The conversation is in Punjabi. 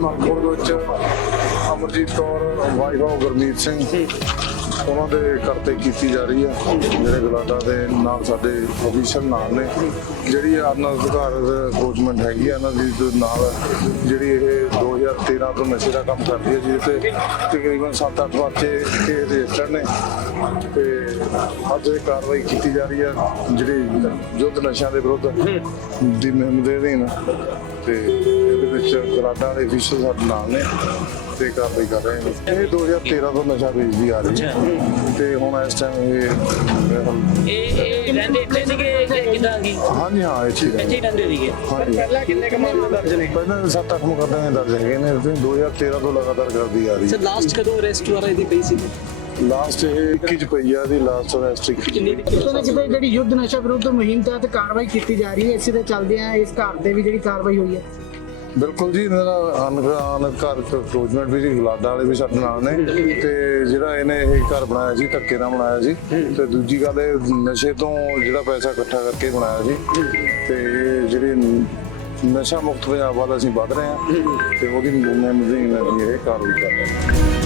ਮਨਪੁਰ ਵਿੱਚ ਅਮਰਜੀਤ ਕੌਰ ਵਾਈਫ ਆਫ ਗੁਰਮੀਤ ਸਿੰਘ ਉਹਨਾਂ ਦੇ ਕਰਤੇ ਕੀਤੀ ਜਾ ਰਹੀ ਹੈ ਜਿਹੜੇ ਗਲਾਡਾ ਦੇ ਨਾਲ ਸਾਡੇ ਅਫੀਸ਼ਲ ਨਾਲ ਨੇ। ਜਿਹੜੀ ਅਨਲ ਸੁਧਾਰਤ ਕੋਚਮੈਂਟ ਹੈਗੀ ਆ ਨਾ ਜਿਸ ਨਾਲ ਜਿਹੜੀ ਇਹ 2013 ਤੋਂ ਨਸ਼ੇ ਦਾ ਕੰਮ ਕਰਦੀ ਹੈ ਜਿਹਦੇ ਤੇ ਤਕਰੀਬਨ 7-8 ਬੱਚੇ ਕੇ ਦੇ ਨੇ। ਤੇ ਅੱਜ ਇਹ ਕਾਰਵਾਈ ਕੀਤੀ ਜਾ ਰਹੀ ਹੈ ਜਿਹੜੀ ਯੁੱਧ ਨਸ਼ਿਆਂ ਦੇ ਵਿਰੁੱਧ ਦੀ ਮੁਹਿੰਮ ਦੇ ਅਧੀਨ। ਤੇ ਇਹਦੇ ਵਿੱਚ ਗਲਾਡਾ ਦੇ ਅਫੀਸ਼ਲ ਸਾਡੇ ਨਾਲ ਨੇ ਤੇ ਕਾਰਵਾਈ ਕਰ ਰਹੇ ਨੇ। ਇਹ 2013 ਤੋਂ ਨਸ਼ਾ ਵੇਚਦੀ ਆ ਰਹੀ ਹੈ। ਤੇ ਹੁਣ ਇਸ ਟਾਈਮ ਇਹ ਇਹ ਇਹ ਰਹਿੰਦੇ ਇੱਥੇ ਸੀਗੇ ਕਿ ਕਿਦਾਂ ਹਾਂਜੀ ਹਾਂ ਇੱਥੇ ਹੀ ਰਹਿੰਦੇ। ਸੀਗੇ। ਹਾਂਜੀ। ਪਹਿਲਾਂ ਕਿੰਨੇ ਕੁ ਮਾਮਲੇ ਦਰਜ ਨੇ? ਪਹਿਲਾਂ 7-8 ਮੁਕੱਦਮੇ ਦਰਜ ਹੈਗੇ ਨੇ। ਤੇ 2013 ਤੋਂ ਲਗਾਤਾਰ ਕਰਦੀ ਆ ਰਹੀ ਸਰ ਲਾਸਟ ਕਦੋਂ ਅਰੈਸਟ ਹੋਇਆ ਇਹਦੀ ਪਈ ਸੀ? ਲਾਸਟ ਇਹ 21 ਚ ਪਈ ਆ ਦੀ ਲਾਸਟ ਅਰੈਸਟ ਕਿੰਨੀ ਦੀ ਕਿਤੇ ਨਾ ਕਿਤੇ ਜਿਹੜੀ ਯੁੱਧ ਨਸ਼ਾ ਵਿਰੁੱਧ ਮੁਹਿੰਮ ਤਹਿਤ ਕਾਰਵਾਈ ਕੀਤੀ ਜਾ ਰਹੀ ਹੈ ਇਸੇ ਦੇ ਚੱਲਦੇ ਆ ਇਸ ਘਰ ਦੇ ਵੀ ਜਿਹੜੀ ਕਾਰਵਾਈ ਹੋਈ ਹੈ। ਬਿਲਕੁਲ ਜੀ, ਇਹਨਾਂ ਦਾ ਅਨਕਾਰ ਪ੍ਰੋਜੈਕਟ ਵੀ ਜੀ ਗਲਾਡਾ ਵਾਲੇ ਵੀ ਸਾਡੇ ਨਾਲ ਨੇ ਤੇ ਜਿਹੜਾ ਇਹਨੇ ਇਹ ਘਰ ਬਣਾਇਆ ਸੀ ਧੱਕੇ ਨਾਲ ਬਣਾਇਆ ਸੀ ਤੇ ਦੂਜੀ ਗੱਲ ਇਹ ਨਸ਼ੇ ਤੋਂ ਜਿਹੜਾ ਪੈਸਾ ਇਕੱਠਾ ਕਰਕੇ ਬਣਾਇਆ ਸੀ ਤੇ ਜਿਹੜੇ ਨਸ਼ਾ ਮੁਕਤ ਪੰਜਾਬ ਵੱਲ ਅਸੀਂ ਵੱਧ ਰਹੇ ਹਾਂ ਤੇ ਉਹਦੀ ਮੁਹਿੰਮ ਦੀ ਇਹ ਕਾਰਵਾਈ ਕਰ ਰਹੇ ਹਾਂ।